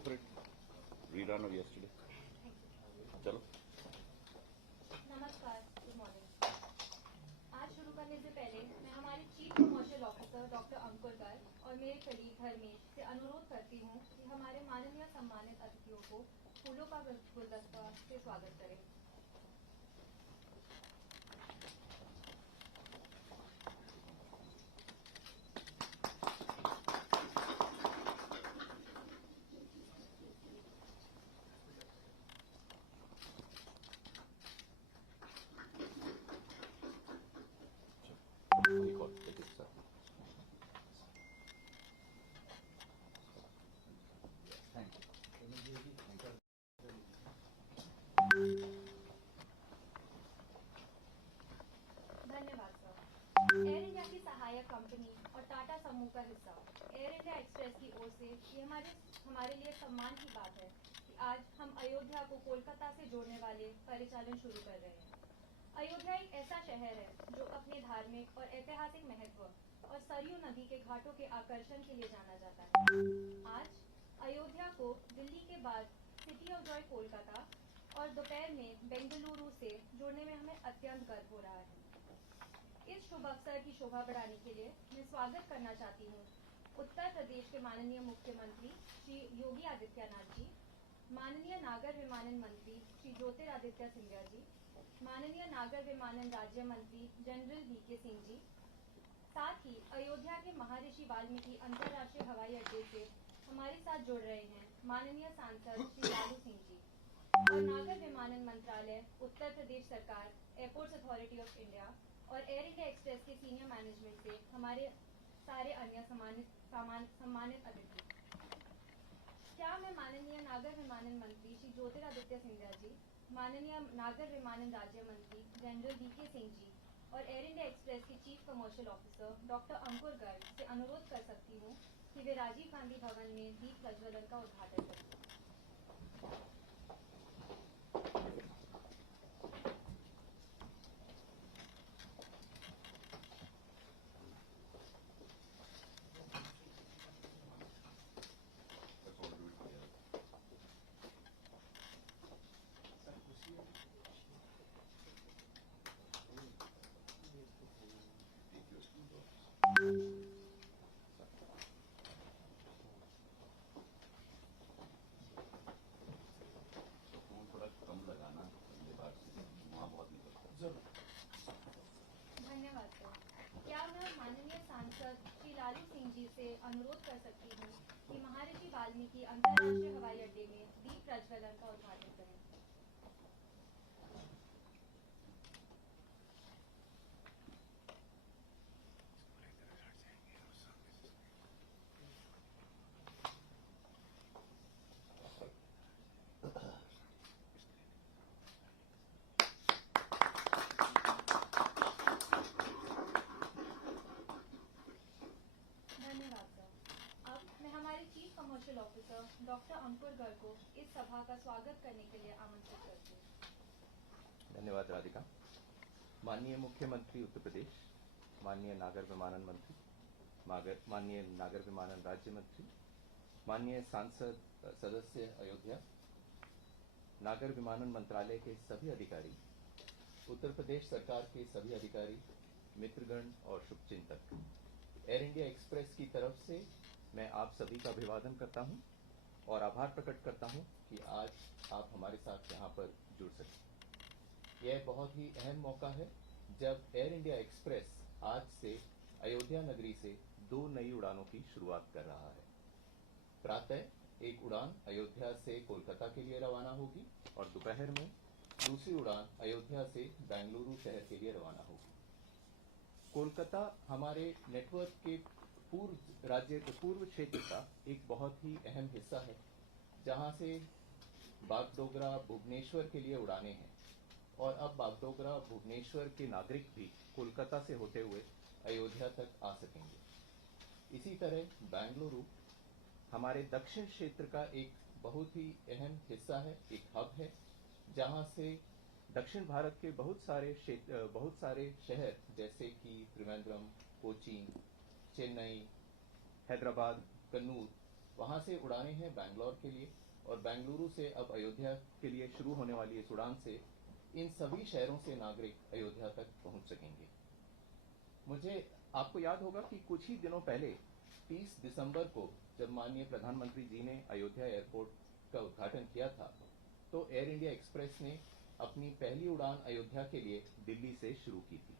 Go for it. Rerun of yesterday. चलो. नमस्कार, good morning. आज शुरू करने से पहले मैं हमारे चीफ कमर्शियल ऑफिसर डॉक्टर अंकुर गर्ग और मेरे कलीग धर्मेश से अनुरोध करती हूँ कि हमारे माननीय सम्मानित अतिथियों को फूलों का गुलदस्ता से स्वागत करें। Record. Take it, sir. Thank you. धन्यवाद सर। एयर इंडिया की सहायक कंपनी और टाटा समूह का हिस्सा एयर इंडिया एक्सप्रेस की ओर से ये हमारे लिए सम्मान की बात है कि आज हम अयोध्या को कोलकाता से जोड़ने वाले परिचालन शुरू कर रहे हैं। अयोध्या एक ऐसा शहर है जो अपने धार्मिक और ऐतिहासिक महत्व और सरयू नदी के घाटों के आकर्षण के लिए जाना जाता है। आज अयोध्या को दिल्ली के बाद सिटी ऑफ जॉय कोलकाता और दोपहर में बेंगलुरु से जोड़ने में हमें अत्यंत गर्व हो रहा है। इस शुभ अवसर की शोभा बढ़ाने के लिए मैं स्वागत करना चाहती हूँ उत्तर प्रदेश के माननीय मुख्यमंत्री श्री योगी आदित्यनाथ जी, माननीय नागर विमानन मंत्री श्री ज्योतिरादित्य सिंधिया जी, माननीय नागर विमानन राज्य मंत्री जनरल वीके सिंह जी, साथ ही अयोध्या के महर्षि वाल्मीकि अंतर्राष्ट्रीय हवाई अड्डे से हमारे साथ जुड़ रहे हैं माननीय सांसद श्री लालू सिंह जी और नागर विमानन मंत्रालय, उत्तर प्रदेश सरकार, एयरपोर्ट्स अथॉरिटी ऑफ इंडिया और एयर इंडिया एक्सप्रेस के सीनियर मैनेजमेंट से हमारे सारे अन्य सम्मानित अतिथि। क्या मैं माननीय नागर विमानन मंत्री श्री ज्योतिरादित्य सिंधिया जी, माननीय नागर विमानन राज्य मंत्री जनरल वीके सिंह जी और एयर इंडिया एक्सप्रेस के चीफ कमर्शियल ऑफिसर डॉक्टर अंकुर गर्ग से अनुरोध कर सकती हूँ कि वे राजीव गांधी भवन में दीप प्रज्वलन का उद्घाटन करें। Let's all do it together. Take your school dogs. तो फोन थोड़ा कम लगाना अगले बार से, वहाँ बहुत निकलता है। धन्यवाद सर। क्या मैं माननीय सांसद श्री लालू सिंह जी से अनुरोध कर सकती हूँ कि महर्षि वाल्मीकि अंतर्राष्ट्रीय हवाई अड्डे में दीप प्रज्वलन का उद्घाटन करें। धन्यवाद सर। अब मैं हमारे चीफ कमर्शियल ऑफिसर डॉक्टर अंकुर गर्ग को इस सभा का स्वागत करने के लिए आमंत्रित करती हूँ। धन्यवाद राधिका। माननीय मुख्यमंत्री उत्तर प्रदेश, माननीय नागर विमानन मंत्री, माननीय नागर विमानन राज्य मंत्री, माननीय सांसद सदस्य अयोध्या, नागर विमानन मंत्रालय के सभी अधिकारी, उत्तर प्रदेश सरकार के सभी अधिकारी, मित्रगण और शुभचिंतक, एयर इंडिया एक्सप्रेस की तरफ से मैं आप सभी का अभिवादन करता हूं और आभार प्रकट करता हूं कि आज आप हमारे साथ यहां पर जुड़ सके। यह बहुत ही अहम मौका है जब एयर इंडिया एक्सप्रेस आज से अयोध्या नगरी से 2 नई उड़ानों की शुरुआत कर रहा है। प्रातः एक उड़ान अयोध्या से कोलकाता के लिए रवाना होगी और दोपहर में दूसरी उड़ान अयोध्या से बेंगलुरु शहर के लिए रवाना होगी। कोलकाता हमारे नेटवर्क के पूर्व क्षेत्र का एक बहुत ही अहम हिस्सा है, जहां से बागडोगरा भुवनेश्वर के लिए उड़ानें हैं और अब बागडोगरा भुवनेश्वर के नागरिक भी कोलकाता से होते हुए अयोध्या तक आ सकेंगे। इसी तरह बेंगलुरु हमारे दक्षिण क्षेत्र का एक बहुत ही अहम हिस्सा है, एक हब है, जहां से दक्षिण भारत के बहुत सारे शहर जैसे कि त्रिवेंद्रम, कोचीन, चेन्नई, हैदराबाद, कन्नूर वहाँ से उड़ानें हैं बैंगलोर के लिए, और बेंगलुरु से अब अयोध्या के लिए शुरू होने वाली इस उड़ान से इन सभी शहरों से नागरिक अयोध्या तक पहुंच सकेंगे। मुझे आपको याद होगा कि कुछ ही दिनों पहले 30 दिसंबर को जब माननीय प्रधानमंत्री जी ने अयोध्या एयरपोर्ट का उद्घाटन किया था, तो एयर इंडिया एक्सप्रेस ने अपनी पहली उड़ान अयोध्या के लिए दिल्ली से शुरू की थी।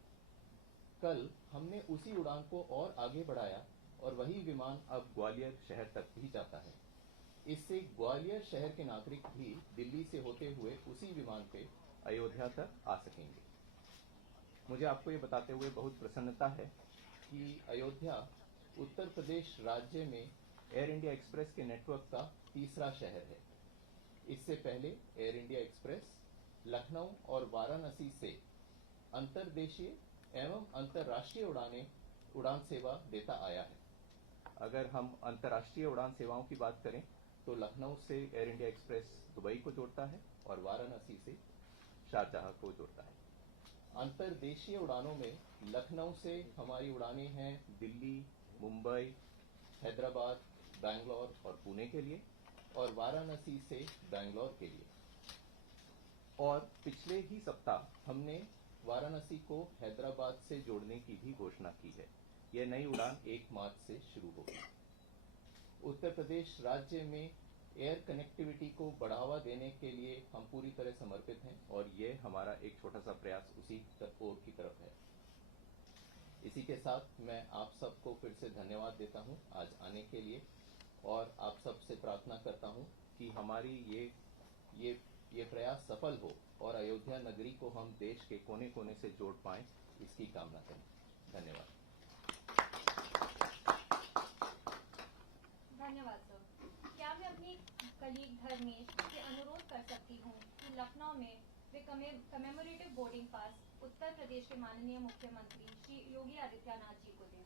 कल हमने उसी उड़ान को और आगे बढ़ाया और वही विमान अब ग्वालियर शहर तक भी जाता है। इससे ग्वालियर शहर के नागरिक भी दिल्ली से होते हुए उसी विमान पे अयोध्या तक आ सकेंगे। मुझे आपको ये बताते हुए बहुत प्रसन्नता है कि अयोध्या उत्तर प्रदेश राज्य में एयर इंडिया एक्सप्रेस के नेटवर्क का तीसरा शहर है। इससे पहले एयर इंडिया एक्सप्रेस लखनऊ और वाराणसी से अंतर्देशीय एवं अंतर्राष्ट्रीय उड़ान सेवा देता आया है। अगर हम अंतर्राष्ट्रीय उड़ान सेवाओं की बात करें तो लखनऊ से एयर इंडिया एक्सप्रेस दुबई को जोड़ता है और वाराणसी से शारजाह को जोड़ता है। अंतर्देशीय उड़ानों में लखनऊ से हमारी उड़ानें हैं दिल्ली, मुंबई, हैदराबाद, बैंगलोर और पुणे के लिए, और वाराणसी से बैंगलोर के लिए। और पिछले ही सप्ताह हमने वाराणसी को हैदराबाद से जोड़ने की भी घोषणा की है। यह नई उड़ान 1 मार्च से शुरू होगी। उत्तर प्रदेश राज्य में एयर कनेक्टिविटी को बढ़ावा देने के लिए हम पूरी तरह समर्पित हैं और ये हमारा एक छोटा सा प्रयास उसी ओर की तरफ है। इसी के साथ मैं आप सबको फिर से धन्यवाद देता हूं आज आने के लिए, और आप सबसे प्रार्थना करता हूं कि हमारी ये प्रयास सफल हो और अयोध्या नगरी को हम देश के कोने कोने से जोड़ पाएं, इसकी कामना करें। धन्यवाद। धन्यवाद सर। क्या मैं अपनी कलीग धर्मेश से अनुरोध कर सकती हूँ कि लखनऊ में वे commemorative boarding pass Uttar Pradesh के माननीय मुख्यमंत्री श्री योगी आदित्यनाथ जी को दें।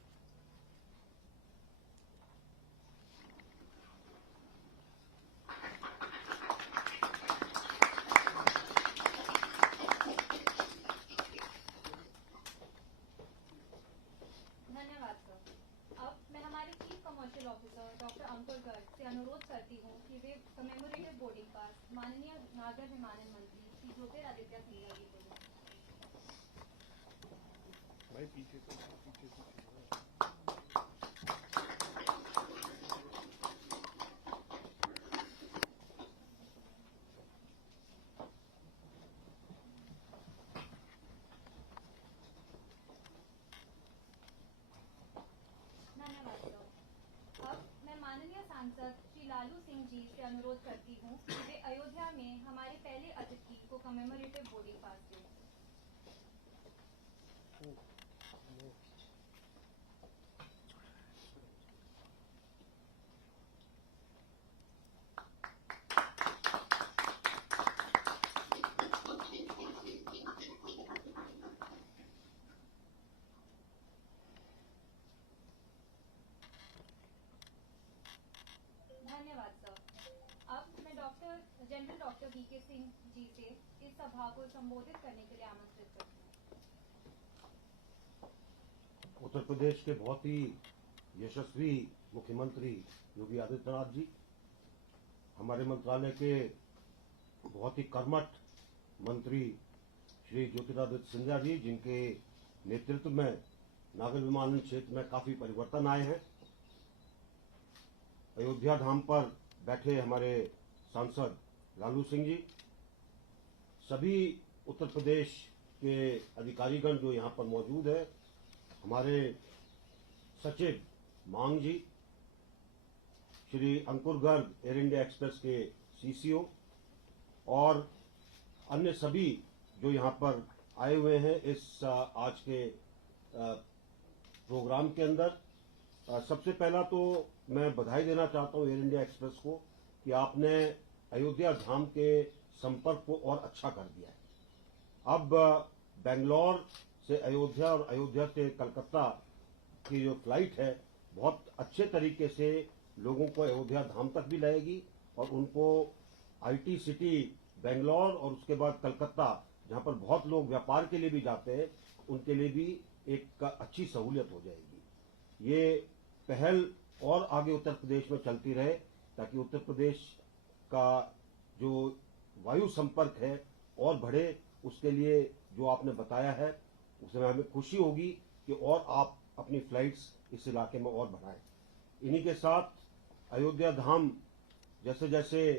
धन्यवाद सर। अब मैं हमारे चीफ कमर्शियल ऑफिसर डॉक्टर अंकुर गर्ग से अनुरोध करती हूँ कि वे कमेमोरेटिव बोर्डिंग पास माननीय नागर विमानन मंत्री श्री ज्योतिरादित्य सिंधिया जी को दें। भाई पीछे से धन्यवाद सर। अब मैं माननीय सांसद श्री लालू सिंह जी से अनुरोध करती हूँ कि वे अयोध्या में हमारे पहले अतिथि को कमेमोरेटिव बोर्डिंग पास दें। धन्यवाद सर। अब मैं general doctor VK Singh ji से इस सभा को संबोधित करने के लिए आमंत्रित करती हूँ। उत्तर प्रदेश के बहुत ही यशस्वी मुख्यमंत्री योगी आदित्यनाथ जी, हमारे मंत्रालय के बहुत ही कर्मठ मंत्री श्री ज्योतिरादित्य सिंधिया जी, जिनके नेतृत्व में नागर विमानन क्षेत्र में काफी परिवर्तन आए हैं, अयोध्या धाम पर बैठे हमारे सांसद लालू सिंह जी, सभी उत्तर प्रदेश के अधिकारीगण जो यहाँ पर मौजूद है, हमारे सचिव मांग जी, श्री अंकुर गर्ग एयर इंडिया एक्सप्रेस के सीसीओ और अन्य सभी जो यहाँ पर आए हुए हैं इस आज के प्रोग्राम के अंदर। सबसे पहला तो मैं बधाई देना चाहता हूँ एयर इंडिया एक्सप्रेस को कि आपने अयोध्या धाम के संपर्क को और अच्छा कर दिया है। अब बेंगलोर से अयोध्या और अयोध्या से कलकत्ता की जो फ्लाइट है बहुत अच्छे तरीके से लोगों को अयोध्या धाम तक भी लाएगी और उनको आईटी सिटी बेंगलोर और उसके बाद कलकत्ता, जहां पर बहुत लोग व्यापार के लिए भी जाते हैं, उनके लिए भी एक अच्छी सहूलियत हो जाएगी। ये पहल और आगे उत्तर प्रदेश में चलती रहे, ताकि उत्तर प्रदेश का जो वायु संपर्क है और बढ़े। उसके लिए जो आपने बताया है उसमें हमें खुशी होगी कि और आप अपनी फ्लाइट्स इस इलाके में और बढ़ाएं। इन्हीं के साथ अयोध्या धाम जैसे जैसे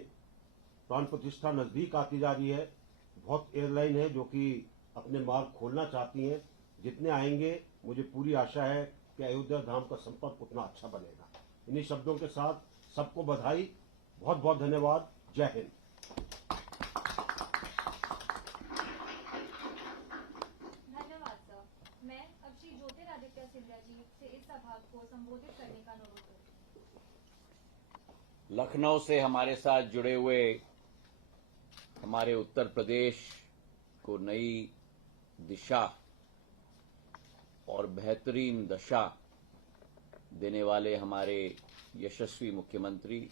प्राण प्रतिष्ठा नजदीक आती जा रही है, बहुत एयरलाइन है जो कि अपने मार्ग खोलना चाहती हैं। जितने आएंगे मुझे पूरी आशा है कि अयोध्या धाम का संपर्क उतना अच्छा बनेगा। इन्हीं शब्दों के साथ सबको बधाई, बहुत बहुत धन्यवाद। जय हिंद। धन्यवाद सर। मैं अब श्री ज्योतिरादित्य सिंधिया जी से इस सभा को संबोधित करने का अनुरोध करूं। लखनऊ से हमारे साथ जुड़े हुए हमारे उत्तर प्रदेश को नई दिशा और बेहतरीन दशा देने वाले हमारे यशस्वी मुख्यमंत्री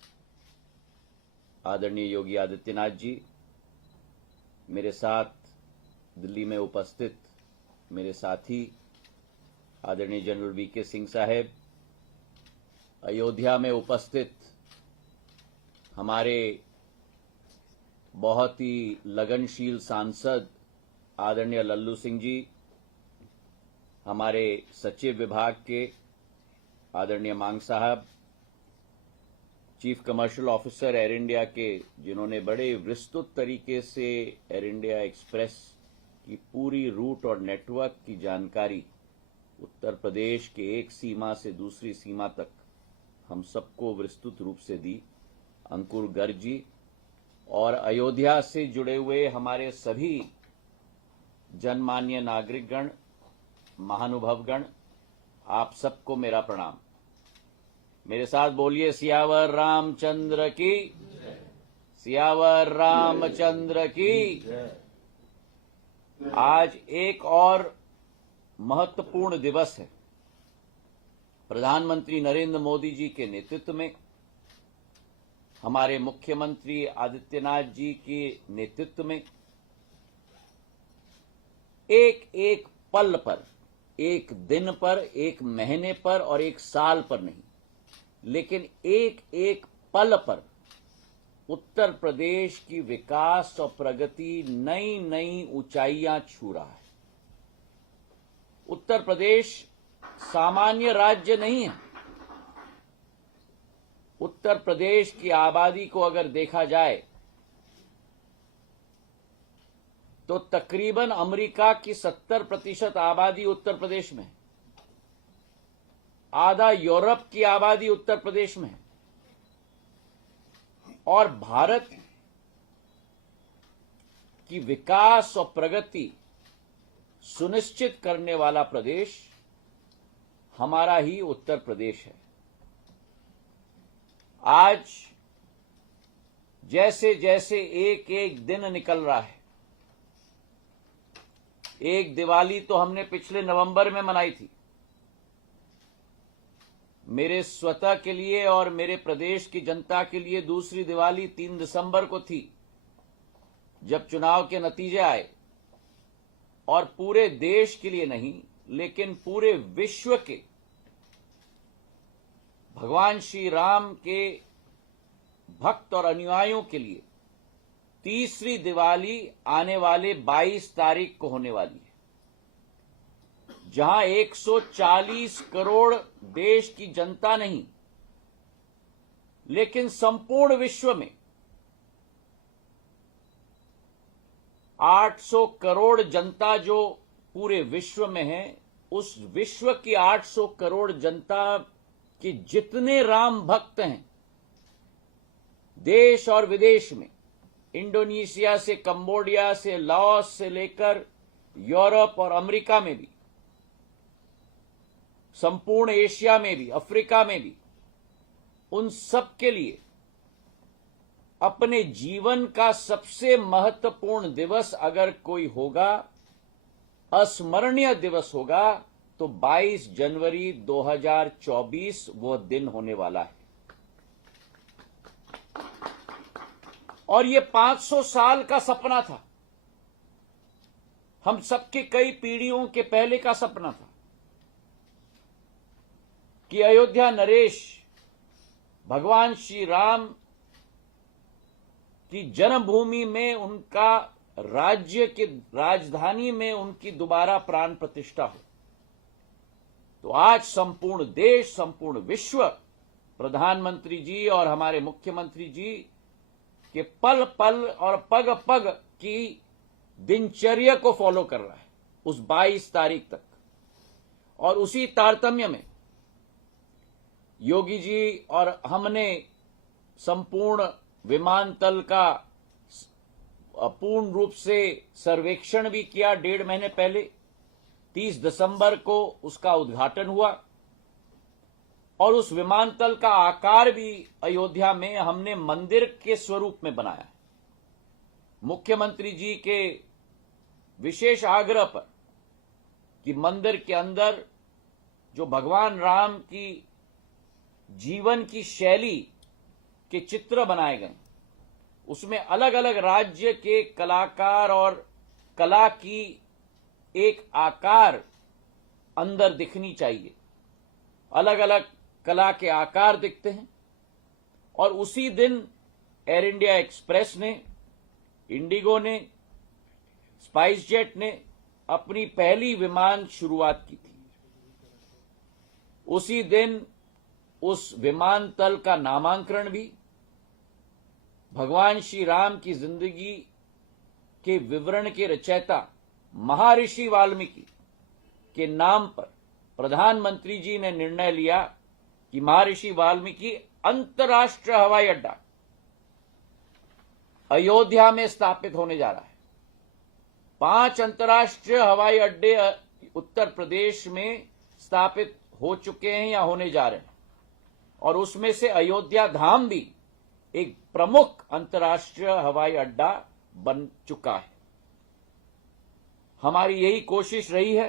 आदरणीय योगी आदित्यनाथ जी, मेरे साथ दिल्ली में उपस्थित मेरे साथी आदरणीय जनरल वीके सिंह साहब, अयोध्या में उपस्थित हमारे बहुत ही लगनशील सांसद आदरणीय लल्लू सिंह जी, हमारे सचिव विभाग के आदरणीय मांग साहब, chief commercial officer air India के, जिन्होंने बड़े विस्तृत तरीके से एयर इंडिया एक्सप्रेस की पूरी रूट और नेटवर्क की जानकारी उत्तर प्रदेश के एक सीमा से दूसरी सीमा तक हम सबको विस्तृत रूप से दी, अंकुर गर्ग जी, और अयोध्या से जुड़े हुए हमारे सभी जनमान्य नागरिकगण, महानुभावगण, आप सबको मेरा प्रणाम। मेरे साथ बोलिए सियावर रामचंद्र की, सियावर रामचंद्र की। आज एक और महत्वपूर्ण दिवस है। प्रधानमंत्री नरेंद्र मोदी जी के नेतृत्व में, हमारे मुख्यमंत्री आदित्यनाथ जी के नेतृत्व में एक एक पल पर, एक दिन पर, एक महीने पर और एक साल पर नहीं, लेकिन एक एक पल पर उत्तर प्रदेश की विकास और प्रगति नई नई ऊंचाइयां छू रहा है। उत्तर प्रदेश सामान्य राज्य नहीं है। उत्तर प्रदेश की आबादी को अगर देखा जाए तो तकरीबन अमेरिका की 70% आबादी उत्तर प्रदेश में है। आधा यूरोप की आबादी उत्तर प्रदेश में है। और भारत की विकास और प्रगति सुनिश्चित करने वाला प्रदेश हमारा ही उत्तर प्रदेश है। आज जैसे जैसे एक एक दिन निकल रहा है, एक दिवाली तो हमने पिछले नवंबर में मनाई थी। मेरे स्वतः के लिए और मेरे प्रदेश की जनता के लिए दूसरी दिवाली 3 दिसंबर को थी, जब चुनाव के नतीजे आए। और पूरे देश के लिए नहीं, लेकिन पूरे विश्व के भगवान श्री राम के भक्त और अनुयायियों के लिए तीसरी दिवाली आने वाले 22 तारीख को होने वाली है, जहां 140 करोड़ देश की जनता नहीं, लेकिन संपूर्ण विश्व में 800 करोड़ जनता जो पूरे विश्व में है, उस विश्व की 800 करोड़ जनता के जितने राम भक्त हैं, देश और विदेश में, इंडोनेशिया से, कंबोडिया से, लाओस से लेकर यूरोप और अमेरिका में भी, संपूर्ण एशिया में भी, अफ्रीका में भी, उन सब के लिए अपने जीवन का सबसे महत्वपूर्ण दिवस अगर कोई होगा, अस्मरणीय दिवस होगा, तो 22 जनवरी 2024 वो दिन होने वाला है। और ये 500 साल का सपना था, हम सबके कई पीढ़ियों के पहले का सपना था कि अयोध्या नरेश भगवान श्री राम की जन्मभूमि में, उनका राज्य की राजधानी में उनकी दोबारा प्राण प्रतिष्ठा हो, तो आज संपूर्ण देश, संपूर्ण विश्व प्रधानमंत्री जी और हमारे मुख्यमंत्री जी के पल पल और पग पग की दिनचर्या को फॉलो कर रहा है उस 22 तारीख तक। और उसी तारतम्य में योगी जी और हमने संपूर्ण विमानतल का पूर्ण रूप से सर्वेक्षण भी किया। 1.5 महीने पहले 30 दिसंबर को उसका उद्घाटन हुआ और उस विमानतल का आकार भी अयोध्या में हमने मंदिर के स्वरूप में बनाया। मुख्यमंत्री जी के विशेष आग्रह पर कि मंदिर के अंदर जो भगवान राम की जीवन की शैली के चित्र बनाए गए, उसमें अलग अलग राज्य के कलाकार और कला की एक आकार अंदर दिखनी चाहिए। अलग अलग कला के आकार दिखते हैं। और उसी दिन एयर इंडिया एक्सप्रेस ने, इंडिगो ने, स्पाइस जेट ने अपनी पहली विमान शुरुआत की थी। उसी दिन उस विमानतल का नामांकन भी भगवान श्री राम की जिंदगी के विवरण के रचयिता महर्षि वाल्मीकि के नाम पर प्रधानमंत्री जी ने निर्णय लिया कि महर्षि वाल्मीकि अंतर्राष्ट्रीय हवाई अड्डा अयोध्या में स्थापित होने जा रहा है। 5 अंतर्राष्ट्रीय हवाई अड्डे उत्तर प्रदेश में स्थापित हो चुके हैं या होने जा रहे हैं, और उसमें से अयोध्या धाम भी एक प्रमुख अंतर्राष्ट्रीय हवाई अड्डा बन चुका है। हमारी यही कोशिश रही है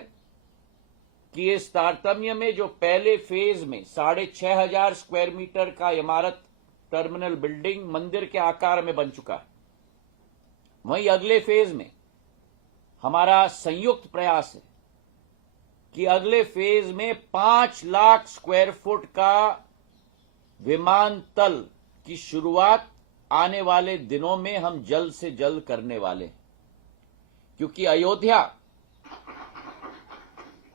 कि इस तारतम्य में जो पहले फेज में 6,500 स्क्वायर मीटर का इमारत टर्मिनल बिल्डिंग मंदिर के आकार में बन चुका है, वहीं अगले फेज में हमारा संयुक्त प्रयास है कि अगले फेज में 5 लाख स्क्वायर फुट का विमानतल की शुरुआत आने वाले दिनों में हम जल्द से जल्द करने वाले हैं। क्योंकि अयोध्या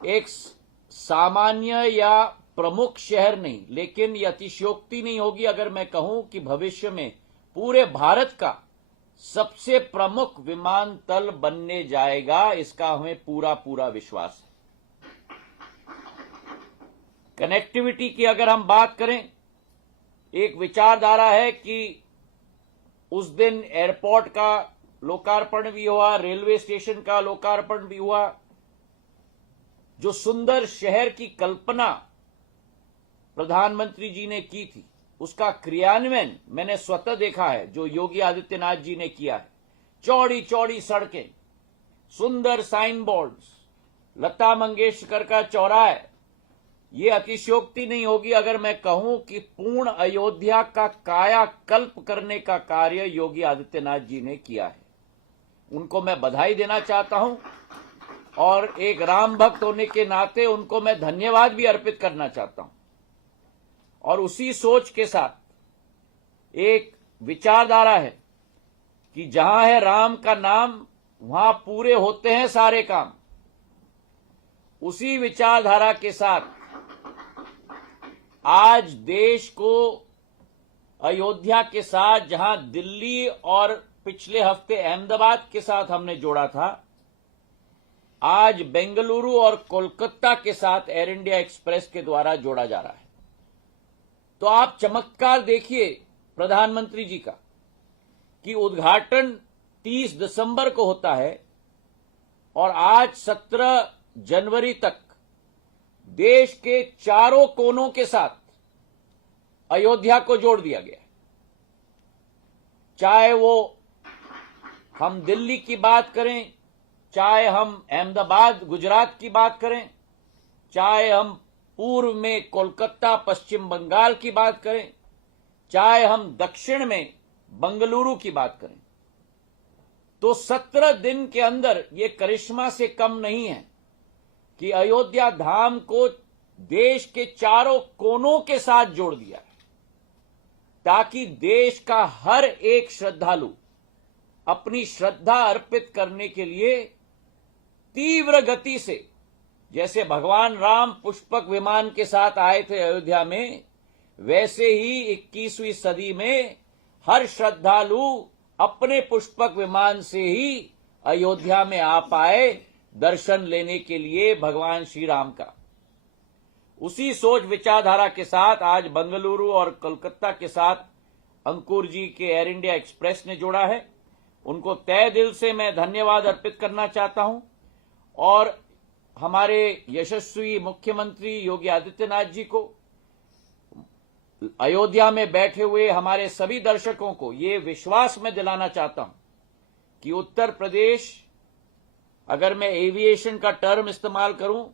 एक सामान्य या प्रमुख शहर नहीं, लेकिन यह अतिशयोक्ति नहीं होगी अगर मैं कहूं कि भविष्य में पूरे भारत का सबसे प्रमुख विमानतल बनने जाएगा। इसका हमें पूरा पूरा विश्वास है। कनेक्टिविटी की अगर हम बात करें, एक विचारधारा है कि उस दिन एयरपोर्ट का लोकार्पण भी हुआ, रेलवे स्टेशन का लोकार्पण भी हुआ। जो सुंदर शहर की कल्पना प्रधानमंत्री जी ने की थी, उसका क्रियान्वयन मैंने स्वतः देखा है, जो योगी आदित्यनाथ जी ने किया है। चौड़ी चौड़ी सड़कें, सुंदर साइन बोर्ड्स, लता मंगेशकर का चौराहा। ये अतिशयोक्ति नहीं होगी अगर मैं कहूं कि पूर्ण अयोध्या का कायाकल्प करने का कार्य योगी आदित्यनाथ जी ने किया है। उनको मैं बधाई देना चाहता हूं और एक राम भक्त होने के नाते उनको मैं धन्यवाद भी अर्पित करना चाहता हूं। और उसी सोच के साथ एक विचारधारा है कि जहां है राम का नाम, वहां पूरे होते हैं सारे काम। उसी विचारधारा के साथ आज देश को अयोध्या के साथ, जहां दिल्ली और पिछले हफ्ते अहमदाबाद के साथ हमने जोड़ा था, आज बेंगलुरु और कोलकाता के साथ एयर इंडिया एक्सप्रेस के द्वारा जोड़ा जा रहा है। तो आप चमत्कार देखिए प्रधानमंत्री जी का कि उद्घाटन 30 दिसंबर को होता है और आज 17 जनवरी तक देश के चारों कोनों के साथ अयोध्या को जोड़ दिया गया। चाहे वो हम दिल्ली की बात करें, चाहे हम अहमदाबाद गुजरात की बात करें, चाहे हम पूर्व में कोलकाता पश्चिम बंगाल की बात करें, चाहे हम दक्षिण में बंगलुरु की बात करें, तो 17 दिन के अंदर ये करिश्मा से कम नहीं है कि अयोध्या धाम को देश के चारों कोनों के साथ जोड़ दिया है। ताकि देश का हर एक श्रद्धालु अपनी श्रद्धा अर्पित करने के लिए तीव्र गति से, जैसे भगवान राम पुष्पक विमान के साथ आए थे अयोध्या में, वैसे ही 21वीं सदी में हर श्रद्धालु अपने पुष्पक विमान से ही अयोध्या में आ पाए दर्शन लेने के लिए भगवान श्री राम का। उसी सोच विचारधारा के साथ आज बंगलुरु और कोलकाता के साथ अंकुर जी के एयर इंडिया एक्सप्रेस ने जोड़ा है। उनको तहे दिल से मैं धन्यवाद अर्पित करना चाहता हूं और हमारे यशस्वी मुख्यमंत्री योगी आदित्यनाथ जी को, अयोध्या में बैठे हुए हमारे सभी दर्शकों को ये विश्वास मैं दिलाना चाहता हूं कि उत्तर प्रदेश, अगर मैं एविएशन का टर्म इस्तेमाल करूं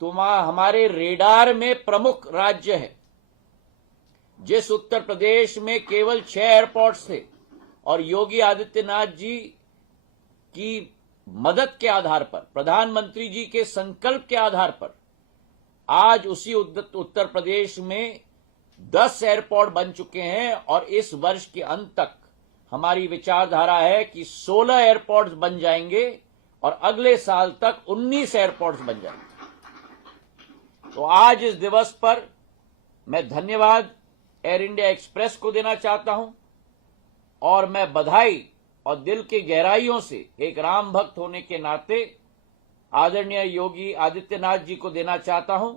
तो वहां हमारे रेडार में प्रमुख राज्य है। जिस उत्तर प्रदेश में केवल 6 एयरपोर्ट्स थे और योगी आदित्यनाथ जी की मदद के आधार पर, प्रधानमंत्री जी के संकल्प के आधार पर आज उसी उत्तर प्रदेश में 10 एयरपोर्ट बन चुके हैं और इस वर्ष के अंत तक हमारी विचारधारा है कि 16 एयरपोर्ट्स बन जाएंगे और अगले साल तक 19 एयरपोर्ट्स बन जाएंगे। तो आज इस दिवस पर मैं धन्यवाद एयर इंडिया एक्सप्रेस को देना चाहता हूं और मैं बधाई और दिल की गहराइयों से एक राम भक्त होने के नाते आदरणीय योगी आदित्यनाथ जी को देना चाहता हूं।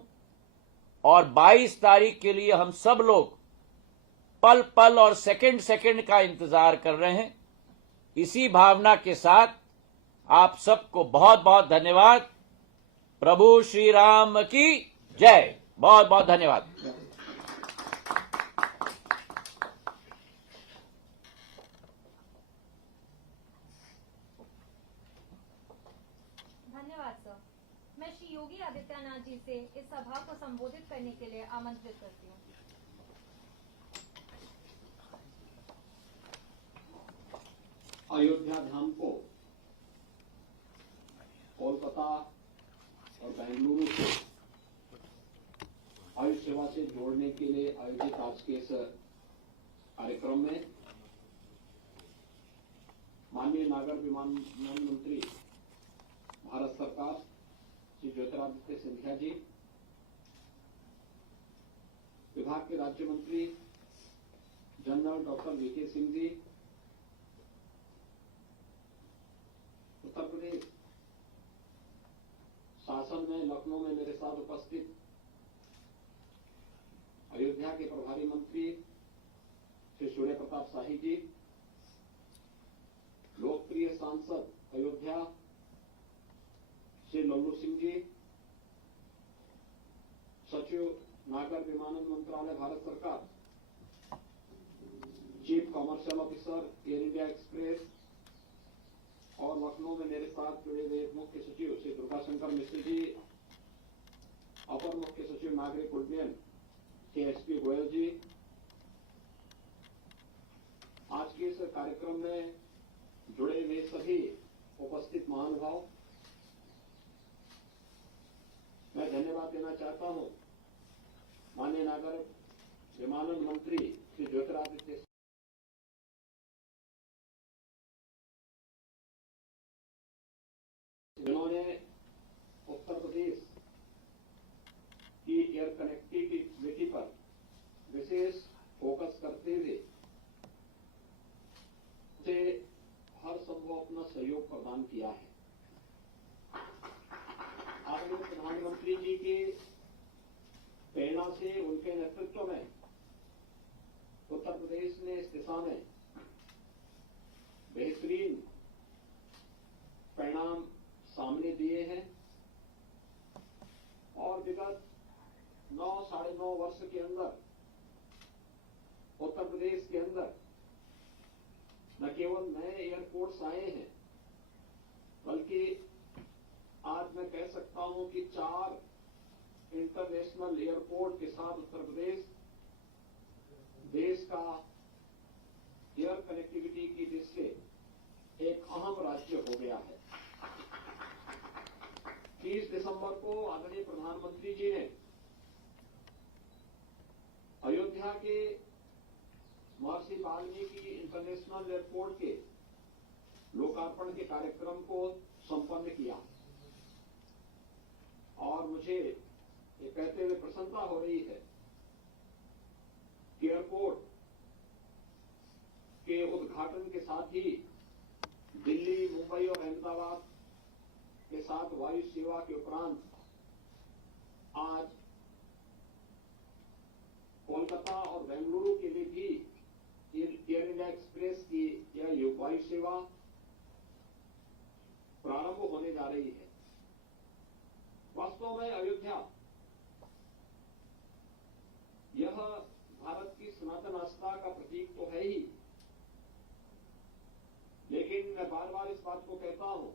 और 22 तारीख के लिए हम सब लोग पल पल और सेकंड सेकंड का इंतजार कर रहे हैं। इसी भावना के साथ आप सबको बहुत बहुत धन्यवाद। प्रभु श्री राम की जय। बहुत बहुत धन्यवाद। धन्यवाद सर। मैं श्री योगी आदित्यनाथ जी से इस सभा को संबोधित करने के लिए आमंत्रित करती हूँ। अयोध्या धाम को कोलकाता और बेंगलुरु से आयुष सेवा से जोड़ने के लिए आयोजित आज के इस कार्यक्रम में माननीय नागर विमानन मंत्री भारत सरकार श्री ज्योतिरादित्य सिंधिया जी, विभाग के राज्य मंत्री general doctor VK Singh ji, Uttar Pradesh शासन में लखनऊ में मेरे साथ उपस्थित अयोध्या के प्रभारी मंत्री श्री सूर्य प्रताप शाही जी, लोकप्रिय सांसद अयोध्या श्री लल्लू सिंह जी, सचिव नागर विमानन मंत्रालय भारत सरकार, chief commercial officer air India express और लखनऊ में मेरे साथ जुड़े हुए मुख्य सचिव श्री दुर्गाशंकर मिश्र जी, अपर मुख्य सचिव नागरिक उड्डयन KSP गोयल जी, आज के इस कार्यक्रम में जुड़े हुए सभी उपस्थित महानुभाव, मैं धन्यवाद देना चाहता हूं माननीय नागर विमानन मंत्री श्री ज्योतिरादित्य जिन्होंने उत्तर प्रदेश की एयर कनेक्टिविटी पर विशेष फोकस करते हुए उसे हर संभव अपना सहयोग प्रदान किया है। आदरणीय प्रधानमंत्री जी की प्रेरणा से, उनके नेतृत्व में उत्तर प्रदेश ने इस दिशा में बेहतरीन परिणाम सामने दिए हैं और विगत 9-9.5 वर्ष के अंदर उत्तर प्रदेश के अंदर न केवल नए एयरपोर्ट्स आए हैं, बल्कि आज मैं कह सकता हूं कि 4 इंटरनेशनल एयरपोर्ट के साथ उत्तर प्रदेश देश का एयर कनेक्टिविटी की दृष्टि से एक अहम राज्य हो गया है। 30 दिसंबर को आदरणीय प्रधानमंत्री जी ने अयोध्या के वाल्मीकि इंटरनेशनल एयरपोर्ट के लोकार्पण के कार्यक्रम को संपन्न किया और मुझे ये कहते हुए प्रसन्नता हो रही है कि एयरपोर्ट के उद्घाटन के साथ ही दिल्ली, मुंबई और अहमदाबाद के साथ वायु सेवा के उपरांत आज कोलकाता और बेंगलुरु के लिए भी एयर इंडिया एक्सप्रेस की यह वायु सेवा प्रारंभ होने जा रही है। वास्तव में अयोध्या यह भारत की सनातन आस्था का प्रतीक तो है ही, लेकिन मैं बार बार इस बात को कहता हूं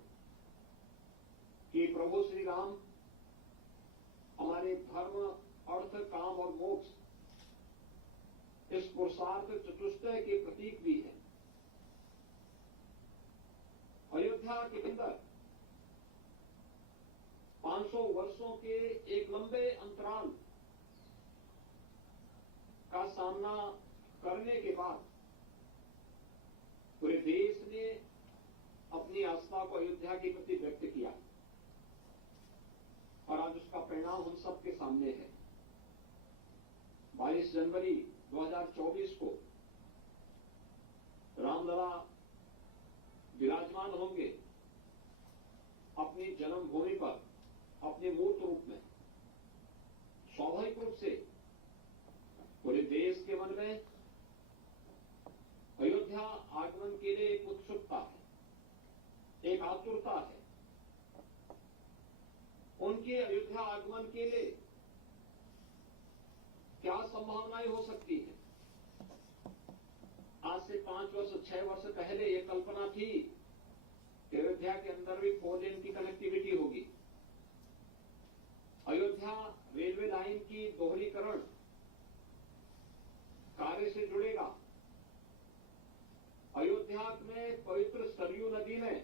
कि प्रभु श्री राम हमारे धर्म, अर्थ, काम और मोक्ष इस पुरुषार्थ चतुष्टय के प्रतीक भी है। अयोध्या के अंदर 500 वर्षों के एक लंबे अंतराल का सामना करने के बाद पूरे देश ने अपनी आस्था को अयोध्या के प्रति व्यक्त किया और आज उसका परिणाम हम सबके सामने है। 22 जनवरी 2024 को रामलला विराजमान होंगे अपनी जन्मभूमि पर अपने मूर्त रूप में। स्वाभाविक रूप से पूरे देश के मन में अयोध्या आगमन के लिए एक उत्सुकता है, एक आतुरता है। उनके अयोध्या आगमन के लिए क्या संभावनाएं हो सकती है? आज से 5 वर्ष 6 वर्ष पहले यह कल्पना थी कि अयोध्या के अंदर भी 4 लेन की कनेक्टिविटी होगी। अयोध्या रेलवे लाइन की दोहरीकरण कार्य से जुड़ेगा। अयोध्या में पवित्र सरयू नदी में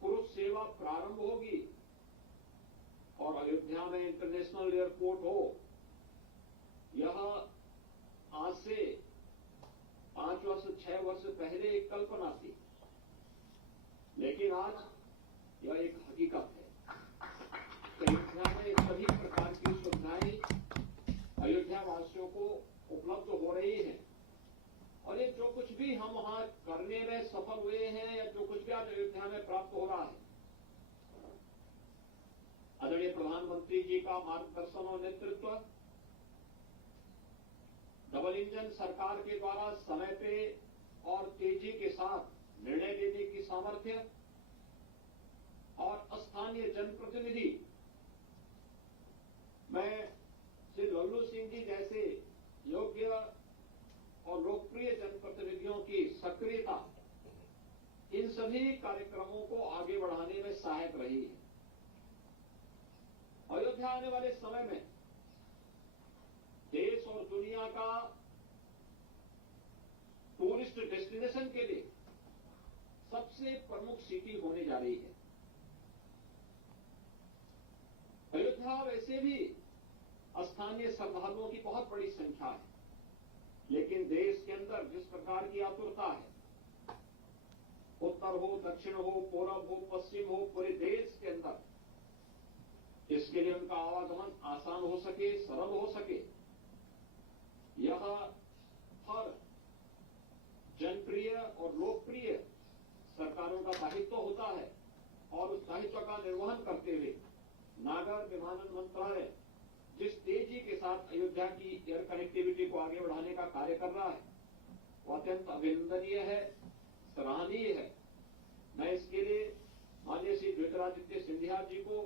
पुरुष सेवा प्रारंभ होगी और अयोध्या में इंटरनेशनल एयरपोर्ट हो। यह आज से 5 वर्ष 6 वर्ष पहले एक कल्पना थी, लेकिन आज यह एक हकीकत है। अयोध्या में सभी प्रकार की सुविधाएं अयोध्या वासियों को उपलब्ध हो रही हैं और ये जो कुछ भी हम वहां करने में सफल हुए हैं या जो कुछ भी आज अयोध्या में प्राप्त हो रहा है, आदरणीय प्रधानमंत्री जी का मार्गदर्शन और नेतृत्व, डबल इंजन सरकार के द्वारा समय पे और तेजी के साथ निर्णय लेने की सामर्थ्य और स्थानीय जनप्रतिनिधि, मैं श्री लल्लू सिंह जी जैसे योग्य और लोकप्रिय जनप्रतिनिधियों की सक्रियता इन सभी कार्यक्रमों को आगे बढ़ाने में सहायक रही है। अयोध्या आने वाले समय में देश और दुनिया का टूरिस्ट डेस्टिनेशन के लिए सबसे प्रमुख सिटी होने जा रही है। अयोध्या वैसे भी स्थानीय श्रद्धालुओं की बहुत बड़ी संख्या है, लेकिन देश के अंदर जिस प्रकार की आतुरता है, उत्तर हो, दक्षिण हो, पूरब हो, पश्चिम हो, पूरे देश के अंदर इसके लिए उनका आवागमन आसान हो सके, सरल हो सके, यह हर जनप्रिय और लोकप्रिय सरकारों का दायित्व होता है और उस दायित्व का निर्वहन करते हुए नागर विमानन मंत्रालय जिस तेजी के साथ अयोध्या की एयर कनेक्टिविटी को आगे बढ़ाने का कार्य कर रहा है, वो अत्यंत अभिनंदनीय है, सराहनीय है। मैं इसके लिए माननीय श्री ज्योतिरादित्य सिंधिया जी को,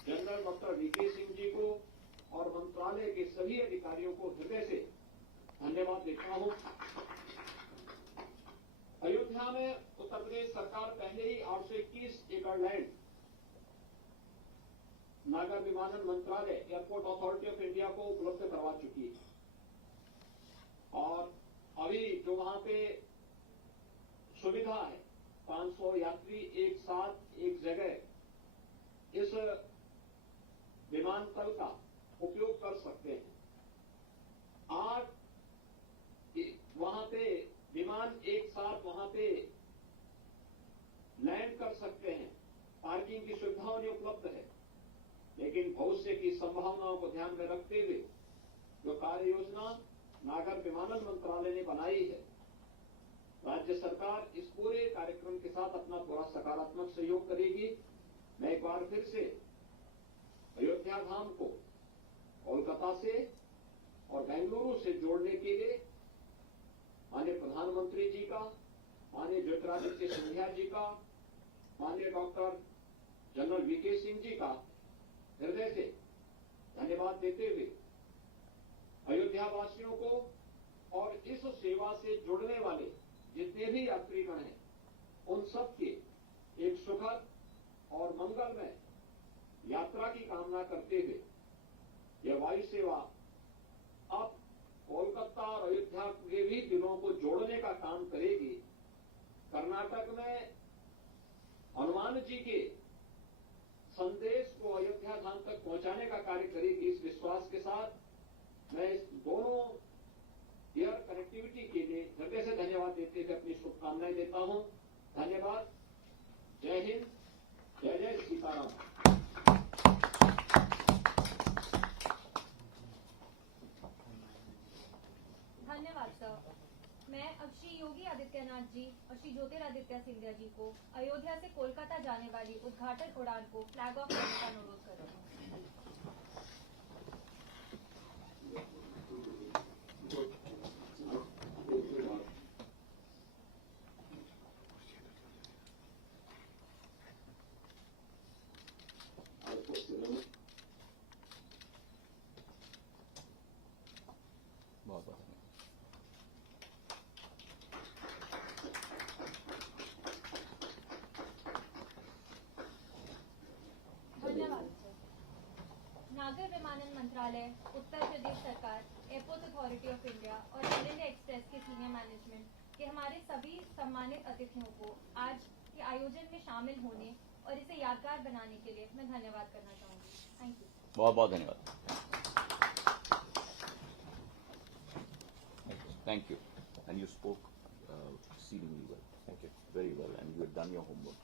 general doctor VK Singh ji को और मंत्रालय के सभी अधिकारियों को हृदय से धन्यवाद देता हूं। अयोध्या में उत्तर प्रदेश सरकार पहले ही 821 एकड़ लैंड नागर विमानन मंत्रालय, एयरपोर्ट अथॉरिटी ऑफ इंडिया को उपलब्ध करवा चुकी है और अभी जो वहां पे सुविधा है, 500 यात्री एक साथ एक जगह इस विमानतल का उपयोग कर सकते हैं। आज वहां पे विमान एक साथ वहां पे लैंड कर सकते हैं, पार्किंग की सुविधा उन्हें उपलब्ध है। लेकिन भविष्य की संभावनाओं को ध्यान में रखते हुए जो कार्य योजना नागर विमानन मंत्रालय ने बनाई है, राज्य सरकार इस पूरे कार्यक्रम के साथ अपना पूरा सकारात्मक सहयोग करेगी। मैं एक बार फिर से अयोध्या धाम को कोलकाता से और बेंगलुरु से जोड़ने के लिए माननीय प्रधानमंत्री जी का, माननीय ज्योतिरादित्य सिंधिया जी का, माननीय doctor general VK Singh ji का हृदय से धन्यवाद देते हुए अयोध्या वासियों को और इस सेवा से जुड़ने वाले जितने भी यात्रीगण हैं, उन सब के एक सुखद और मंगलमय यात्रा की कामना करते हुए यह वायु सेवा अब कोलकाता और अयोध्या के भी दिलों को जोड़ने का काम करेगी। कर्नाटक में हनुमान जी के संदेश को अयोध्या धाम तक पहुंचाने का कार्य करेगी। इस विश्वास के साथ मैं इस दोनों एयर कनेक्टिविटी के लिए हृदय से धन्यवाद देते हुए अपनी शुभकामनाएं देता हूं। धन्यवाद। जय हिंद, जय जय सीताराम। धन्यवाद सर। मैं अब श्री योगी आदित्यनाथ जी और श्री ज्योतिरादित्य सिंधिया जी को अयोध्या से कोलकाता जाने वाली उद्घाटन उड़ान को फ्लैग ऑफ करने का अनुरोध करूंगा। बहुत बहुत धन्यवाद। धन्यवाद सर। नागर विमानन मंत्रालय, उत्तर प्रदेश सरकार, एयरपोर्ट अथॉरिटी ऑफ इंडिया और एयर इंडिया एक्सप्रेस के सीनियर मैनेजमेंट के हमारे सभी सम्मानित अतिथियों को आज के आयोजन में शामिल होने और इसे यादगार बनाने के लिए मैं धन्यवाद करना चाहूंगी। Thank you. बहुत बहुत धन्यवाद। Thank you. And you spoke exceedingly well. Thank you. Very well. And you had done your homework.